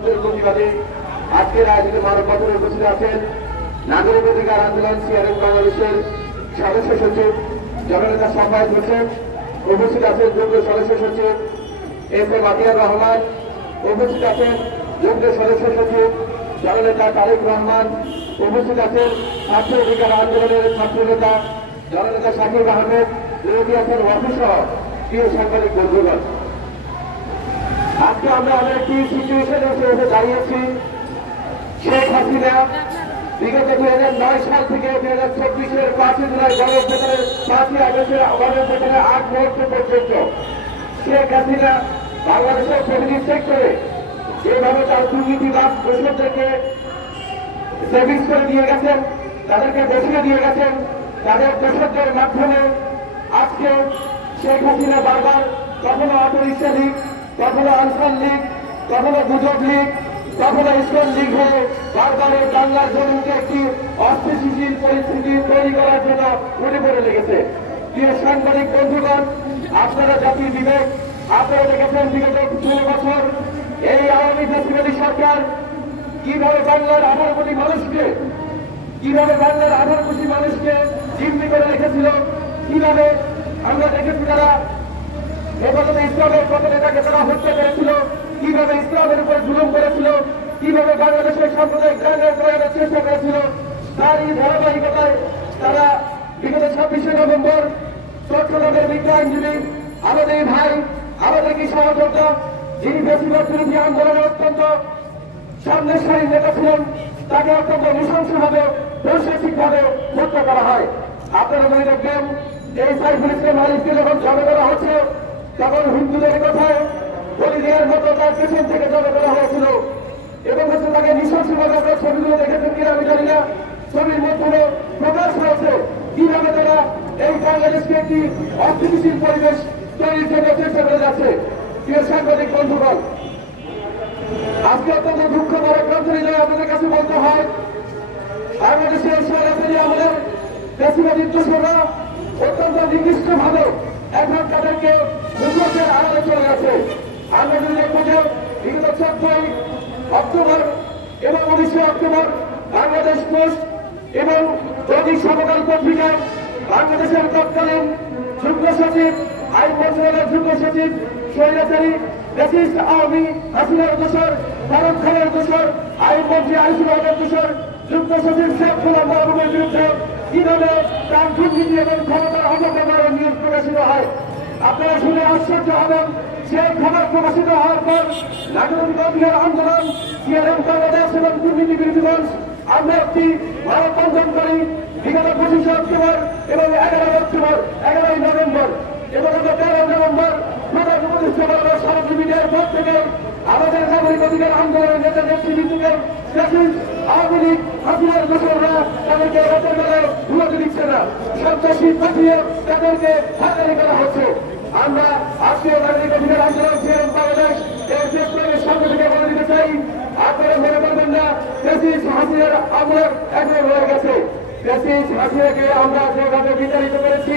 প্রতিবাদে আজকের আয়োজিত মানববন্ধনে উপস্থিত আছেন নাগরিক অধিকার আন্দোলন সিআরএম বাংলাদেশের সদস্য সচিব জননেতা সাফায়েত হোসেন, উপস্থিত আছেন যুগ্ম সদস্য সচিব এস এম আতিয়ার রহমান, উপস্থিত আছেন যুগ্ম সদস্য সচিব জননেতা তারেক রহমান, উপস্থিত আছেন ছাত্র অধিকার আন্দোলনের ছাত্রনেতা জননেতা শাকিব আহমেদ, বিরোধী আছেন ওয়াফি সহ প্রিয় সাংবাদিক বন্ধুগণ। আজকে আমরা একটি সিচুয়েশনে এসে দাঁড়িয়েছি। শেখ হাসিনা বিগত 2009 সাল থেকে 2024-এর 5 জুলাই গণঅভ্যুত্থানের 5ই আগস্টের গণঅভ্যুত্থানের 8 মুহূর্ত পর্যন্ত শেখ হাসিনা বাংলাদেশের প্রতিটি সেক্টরে যেভাবে তার দুর্নীতিবাদ দোষরদেরকে সেভিংস করে দিয়ে গেছেন, তাদেরকে বসিয়ে দিয়ে গেছেন, তাদের দোষরদের মাধ্যমে আজকে শেখ হাসিনা বারবার কখনো অটোরিক্সা লীগ, কখনো আনসার লীগ, কখনো গুজব লীগ, কখনো ইসলাম লীগ হয়ে বারবার বাংলার জমিকে একটি অস্থিতিশীল পরিস্থিতি তৈরি করার জন্য উঠে পড়ে লেগেছে। প্রিয় সাংবাদিক বন্ধুগণ, আপনারা জাতির বিবেক, আপনারা দেখেছেন বিগত 16 বছর এই আওয়ামী ফ্যাসিবাদী সরকার কিভাবে বাংলার 18 কোটি মানুষকে জিম্মি করে রেখেছিল, কিভাবে আমরা দেখেছি তারা হেফাজতে ইসলামের কত নেতাকে তারা হত্যা করেছিল, কিভাবে ইসলামের উপর জুলুম করেছিল, কিভাবে বাংলাদেশের সাম্প্রদায়িক দাঙ্গা করার চেষ্টা করেছিল। তারই ধারাবাহিকতায় তারা বিগত 26শে নভেম্বর চট্টগ্রামের বিজ্ঞান আইনজীবী আমাদের ভাই, আমাদের কি সহযোদ্ধা, যিনি ফ্যাসিবাদ বিরোধী আন্দোলনে অত্যন্ত সামনের সারির নেতা ছিলেন, তাকে অত্যন্ত নৃশংসভাবে বৈশ্বিকভাবে হত্যা করা হয়। আপনারা মনে রাখবেন এই সাইফুল ইসলাম আলিফকে যখন জমা করা হচ্ছে তখন হিন্দুদের কথায় বলি দেওয়ার মতো তার পেছন থেকে জমা করা হয়েছিল এবং হচ্ছে তাকে নৃশংসভাবে আপনার ছবিগুলো দেখেছেন কিনা আমি জানি না, ছবির মাধ্যমে প্রকাশ হয়েছে কিভাবে তারা এই বাংলাদেশকে একটি অস্থিতিশীল পরিবেশ তৈরির জন্য চেষ্টা করে যাচ্ছে। প্রিয় সাংবাদিক বন্ধুগণ, আজকে অত্যন্ত দুঃখজনক গ্রন্থনীয় আপনাদের কাছে বলতে হয়, বাংলাদেশের সরকারি আমাদের বেশিরভাগী দোষরা অত্যন্ত নির্দিষ্টভাবে এখন তাদেরকে মুখোশের আড়ালে চলে গেছে। আমরা যদি দেখবো যে বিগত 14 অক্টোবর এবং 19 অক্টোবর বাংলাদেশ পোস্ট এবং দৈনিক সমকাল পত্রিকায় বাংলাদেশের তৎকালীন যুগ্ম সচিব, আইন মন্ত্রণালয়ের যুগ্ম সচিব স্বৈরাচারী ফ্যাসিস্ট আওয়ামী হাসিনার দোষর, ফারুক খানের দোষর, আইন মন্ত্রী আইসুল হকের দোষর, যুগ্ম সচিব শেখ গোলাম মাহবুবের বিরুদ্ধে কিভাবে তার দুর্নীতি এবং ক্ষমতার অপব্যবহার নিউজ প্রকাশিত হয়। আপনারা শুনে আশ্চর্য হবেন, সেই খবর প্রকাশিত হওয়ার পর নাগরিক অধিকার আন্দোলন, সিআরএম বাংলাদেশ এবং দুর্নীতি বিরোধী মঞ্চ আমরা একটি মানববন্ধন করি বিগত 25শে অক্টোবর এবং 11ই নভেম্বর এবং 13 নভেম্বর প্রধান উপদেষ্টা বাংলার সারাজী মিডিয়ার পর থেকে আমাদের নাগরিক অধিকার আন্দোলনের নেতা নেতৃবৃন্দকে আওয়ামী লীগ হাসিনার দোষররা তাদেরকে রাতের বেলায় ঘুমাতে দিচ্ছে না, সন্ত্রাসী পাঠিয়ে তাদেরকে হাতারি করা হচ্ছে। আমরা আজকে নাগরিক অধিকার আন্দোলন সিআরএম বাংলাদেশ এর দেশপ্রেমের সামনে থেকে বলে দিতে চাই, আপনারা মনে করবেন না ফ্যাসিস্ট হাসিনার আমল এখন হয়ে গেছে। ফ্যাসিস্ট হাসিনাকে আমরা যেভাবে বিতাড়িত করেছি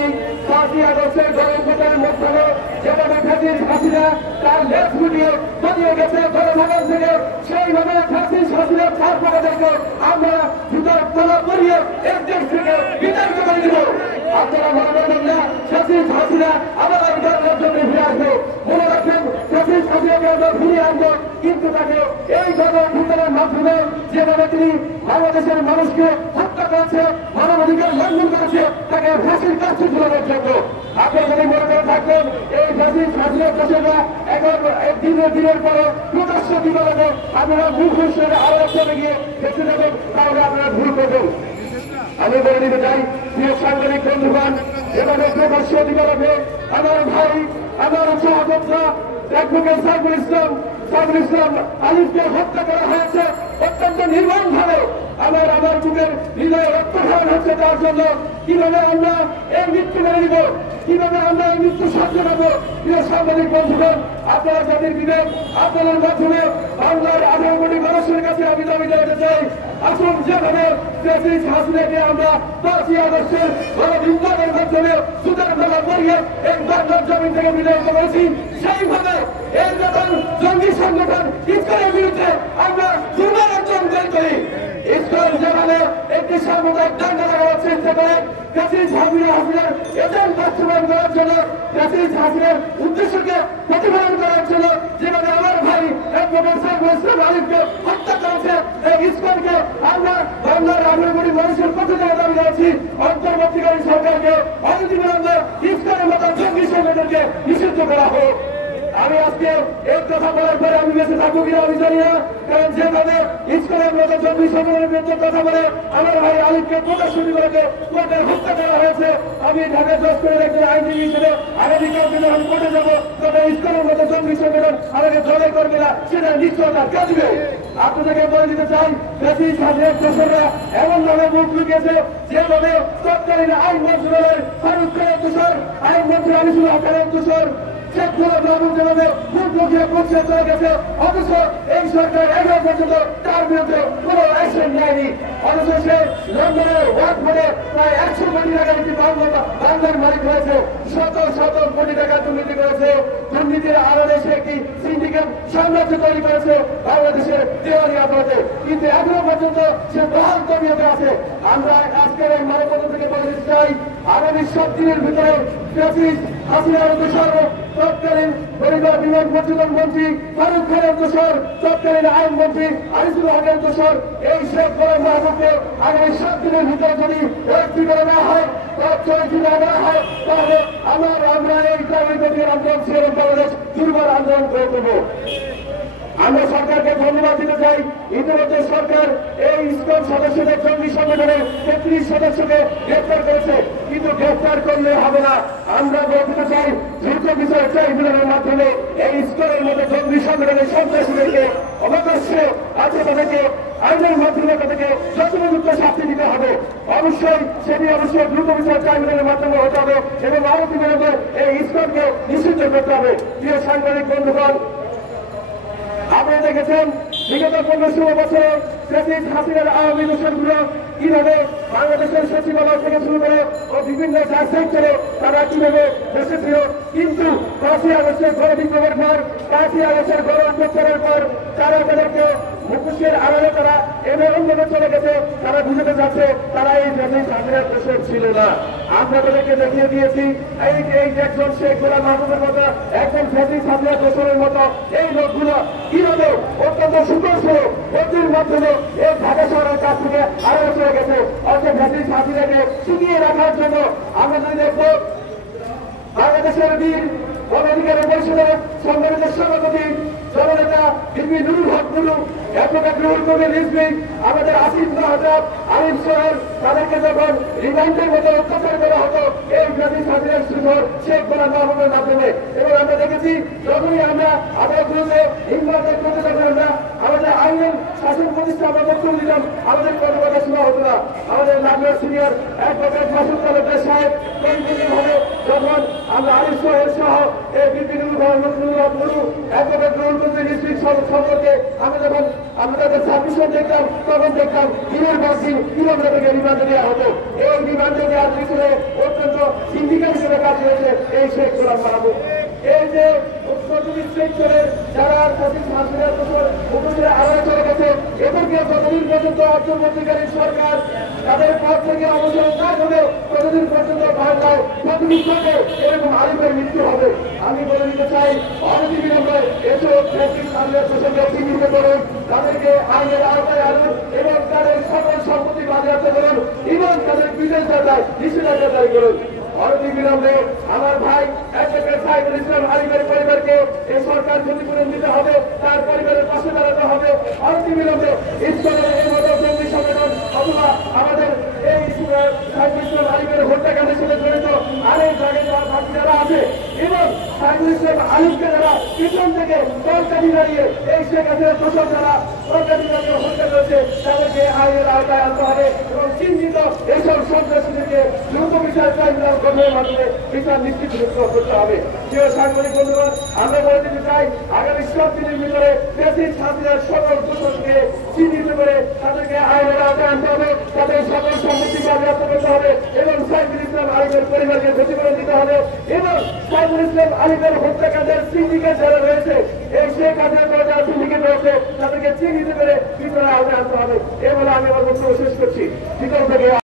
5ই আগস্টের গণঅভ্যুত্থানের মাধ্যমে, যেভাবে ফ্যাসিস্ট হাসিনা তার লেজ গুটিয়ে পালিয়ে গেছে গণভবন থেকে, সেইভাবে ফ্যাসিস্ট হাসিনার ছাত্র পক্ষদেরকে আমরা জুতার তলা করিয়ে এক দেশ থেকে বিতাড়িত করে দিব। আপনারা মনে করবেন না ফ্যাসিস্ট হাসিনা আবার গণের জন্য ফিরে আসবে। মনে রাখবেন ফ্যাসিস্ট হাসিনাকে আমরা ফিরিয়ে আনবো, কিন্তু তাকে এই গণঅভ্যুত্থানের মাধ্যমে যেভাবে তিনি বাংলাদেশের মানুষকে হত্যা করেছে, মানবাধিকার লঙ্ঘন করেছে, তাকে ফাঁসির কাছে ঝুলানোর জন্য। আপনারা যদি মনে করে থাকবেন এই ফ্যাসিস্ট হাসিনার দোষরা এখন দিনের পরে প্রকাশ্য দিবালকে আপনারা মুখোশের আড়ালে চলে গিয়ে দেখতে যাবেন, তাহলে আপনারা ভুল করবেন। আমি বলে দিতে চাই প্রিয় সাংবাদিক বন্ধুগণ, এভাবে প্রকাশ্য দিবালকে আমার ভাই, আমার সহযোদ্ধা অ্যাডভোকেট সাইফুল ইসলাম আলিফকে হত্যা করা হয়েছে অত্যন্ত নির্মমভাবে। আমার যুগের হৃদয়ে রক্তক্ষরণ হচ্ছে তার জন্য। কিভাবে আমরা এই মৃত্যু মেনে নিব, কিভাবে আমরা এই মৃত্যু সাধ্য নেব? প্রিয় সাংবাদিক বন্ধুগণ, আপনারা জাতির বিবেক, আপনাদের মাধ্যমে বাংলার 18 কোটি মানুষের কাছে আমি দাবি জানাতে চাই, আসুন যেভাবে ফ্যাসিস্ট হাসিনাকে আমরা 5ই আগস্টের গণবিপ্লবের মাধ্যমে সুতার ফেলা করিয়ে এই বাংলার জমি থেকে বিদায় করেছি, সেইভাবে এই যখন জঙ্গি সংগঠন ইসরায়েলের বিরুদ্ধে সাম্প্রদায়িক দাঙ্গা লাগানোর চেষ্টা করে প্রেসিডেন্ট হাসিনার এজেন্ট বাস্তবায়ন করার জন্য, প্রেসিডেন্ট হাসিনার উদ্দেশ্যকে প্রতিফলন করার জন্য যেভাবে আমার ভাই অ্যাডভোকেট সাইফুল ইসলাম আলিফকে হত্যা করেছে, এই ইসকনকে আমরা বাংলার 18 কোটি মানুষের পক্ষে থেকে দাবি জানাচ্ছি অন্তর্বর্তীকালীন সরকারকে অনতিবিলম্বে ইসকনের মতো জঙ্গি সংগঠনকে নিষিদ্ধ করা হোক। আমি আজকে এই কথা বলার পরে আমি বেঁচে থাকবো কিনা আমি জানি না, কারণ যেভাবে ইসকনের মতো জঙ্গি সংগঠনের বিরুদ্ধে কথা বলে আমার ভাই আলিফকে প্রদর্শনী করে কোর্টে হত্যা করা হয়েছে, আমি ঢাকা জজ করে একজন আইনজীবী হিসেবে আগামীকাল দিনে আমি কোর্টে যাবো, তবে ইসকনের মতো জঙ্গি সংগঠন আমাকে জলে করবে না, সেটা নিশ্চয়তা কাঁদবে। আপনাদেরকে বলে দিতে চাই প্রেসিডেন্ট হাসিনার দোষররা এমন ভাবে মুখ লুকিয়েছে যেভাবে তৎকালীন আইন মন্ত্রণালয়ের ফারুক খানের দোষর, আইন মন্ত্রী আনিসুল হক খানের দোষর অথচ এই সরকার এখন পর্যন্ত তার বিরুদ্ধে কোন অ্যাকশন নেয়নি। অথচ সে লন্ডনের ওয়ার্ড বোর্ডে প্রায় 100 কোটি টাকার একটি বাংলার মালিক হয়েছে, শত শত কোটি টাকা দুর্নীতি করেছে, দুর্নীতির আড়ালে সে একটি সিন্ডিকেট সাম্রাজ্য তৈরি করেছে বাংলাদেশের দেওয়ানি আদালতে, কিন্তু এখনো পর্যন্ত সে বহাল তবিয়তে আছে। আমরা আজকের এই মানববন্ধন থেকে বলে দিতে চাই আগামী 7 দিনের ভিতরে প্রেসিডেন্ট হাসিনার দোষর, তৎকালীন পরিবার বিমান পর্যটন মন্ত্রী ফারুক খানের দোষর, তৎকালীন আইনমন্ত্রী আনিসুল হকের দোষর, এই শেখ গোলাম মাহবুবকে আগামী 7 দিনের ভিতরে যদি একটি করে নেওয়া হয়, চরিত্র নেওয়া হয়, তাহলে আমরা এই গ্রামীণ আন্দোলন ছিল বাংলাদেশ দুর্বার আন্দোলন করে দেবো। আমরা সরকারকে ধন্যবাদ দিতে চাই, ইতিমধ্যে সরকার এই ইসকন সদস্যদের জঙ্গি সংগঠনের 33 সদস্যকে গ্রেফতার করেছে, কিন্তু গ্রেফতার করলে হবে না। আমরা বলতে চাই দ্রুত বিচার ট্রাইব্যুনালের মাধ্যমে এই ইসকনের মতো জঙ্গি সংগঠনের সন্ত্রাসীদেরকে অবকাশে আছে তাদেরকে আইনের মাধ্যমে তাদেরকে যথোপযুক্ত শাস্তি দিতে হবে। অবশ্যই সেটি অবশ্যই দ্রুত বিচার ট্রাইব্যুনালের মাধ্যমে হতে হবে এবং অনতিবিলম্বে এই ইসকনকে নিষিদ্ধ করতে হবে। প্রিয় সাংবাদিক বন্ধুগণ, আপনারা দেখেছেন বিগত 15-16 বছরে প্রেসিডেন্ট হাসিনার আওয়ামী দোষরগুলো কিভাবে বাংলাদেশের সচিবালয় থেকে শুরু করে ও বিভিন্ন সেক্টরে তারা কিভাবে দেশে ছিল, কিন্তু 5ই আগস্টের গণবিপ্লবের পর, 5ই আগস্টের গণ অভ্যুত্থানের পর তারা তাদেরকে মুখোশের আড়ালে তারা এমন অন্যভাবে চলে গেছে, তারা বুঝতে যাচ্ছে তারা এই প্রেসিডেন্ট হাসিনার দোষর ছিল না। আমরা তাদেরকে দেখিয়ে দিয়েছি এই একজন শেখ গোলাম মাহবুবের মতো একজন প্রেসিডেন্ট হাসিনার দোষরের মতো এই লোকগুলো কিভাবে অত্যন্ত সুকৌশল পদ্ধতির মাধ্যমে এই ঢাকা শহরের কাছ থেকে আড়ালে চলে গেছে। অর্থাৎ প্রেসিডেন্ট হাসিনাকে চুকিয়ে রাখার জন্য আমরা যদি দেখবো বাংলাদেশের বীর অধিকার পরিষদের সংগঠিত সভাপতি জননেতা বিপি নুরুল হক নুরু, অ্যাডভোকেট রুহুল কবির রিজভী, আমাদের আসিফ মাহতাব, আরিফ সোহেল, তাদেরকে যখন রিমান্ডের মতো অত্যাচার করা হতো এই প্রেসিডেন্ট হাসিনার সুন্দর শেখ গোলাম মাহবুবের মাধ্যমে, এবং আমরা দেখেছি যখনই আমরা আদালত বিরুদ্ধে হিংসাত্মক করতে যখন আমরা আমাদের আইনের শাসন প্রতিষ্ঠা আমরা বক্তব্য দিলাম, আমাদের কোনো কথা শোনা হতো না। আমাদের নাগরিক সিনিয়র অ্যাডভোকেট মাসুদ তালুকদার সাহেব ভাবে যখন আমরা আরিফ সোহেল সহ এই বিপি নুরুল হক নুরু, অ্যাডভোকেট রুহুল কবির রিজভী সম্পর্কে আমরা যখন আমরা তাদের সাবমিশন দেখতাম, তখন দেখতাম দিনের পর দিন কিভাবে তাদেরকে রিমান্ডে দেওয়া হতো। এই রিমান্ডে দেওয়ার পিছনে অত্যন্ত সিন্ডিকেট হিসেবে কাজ করেছে এই শেখ গোলাম মাহবুব। এই যে সেক্টরের যারা মুখোশের আড়ালে চলে গেছে, এদেরকে যতদিন পর্যন্ত অন্তর্বর্তীকালীন সরকার তাদের পদ থেকে অবসর না হবে ততদিন পর্যন্ত বাংলায় প্রতিদিন থেকে এরকম আলিমের মৃত্যু হবে। আমি বলে দিতে চাই অনতিবিলম্বে এসব প্রসঙ্গে চিহ্নিত করুন, তাদেরকে আইনের আওতায় আনুন এবং তাদের সকল সম্পত্তি বাজেয়াপ্ত করুন এবং তাদের বিদেশ যাত্রায় নিষেধাজ্ঞা জারি করুন। অনতিবিলম্বে আমার ভাই অ্যাডভোকেট সাইফুল ইসলাম আলিমের পরিবারকে এই সরকার ক্ষতিপূরণ দিতে হবে, তার পরিবারের পাশে দাঁড়াতে হবে। অনতিবিলম্বে ইসকনের এই মতো জঙ্গি সংগঠন অথবা আমাদের এই সাইফুল ইসলাম আলিমের হত্যাকাণ্ডের সাথে জড়িত আরেক জায়গায় বাকি যারা আছে এবং সাইফুল ইসলাম আলিমকে যারা পিছন থেকে তরকারি দাঁড়িয়ে এই শেখ হাসিনার দোষর যারা তরকারি দাঁড়িয়ে হত্যা করেছে তাদেরকে আইনের আওতায় আনতে হবে এবং চিহ্নিত এইসব সন্ত্রাসীদেরকে দ্রুত বিচার ট্রাইব্যুনাল গঠনের মাধ্যমে বিচার নিশ্চিত করতে হবে। প্রিয় সাংবাদিক বন্ধুগণ, আমরা বলে দিতে চাই আগামী 7 দিনের ভিতরে প্রেসিডেন্ট হাসিনার সকল দোষরকে চিহ্নিত করে তাদেরকে আইনের আওতায় আনতে হবে, তাদের সকল সম্পত্তি বাজেয়াপ্ত করতে হবে এবং সাইফুল ইসলাম আলিমের পরিবারকে ক্ষতিপূরণ দিতে হবে এবং সাইফুল ইসলাম আলিমের হত্যাকাণ্ডের সিন্ডিকেট যারা রয়েছে এই শেখ হাসিনার যারা সিন্ডিকেট রয়েছে তাদেরকে চিহ্নিত করে বিচারের আওতায় আনতে হবে। এ বলে আমি আমার বক্তব্য শেষ করছি।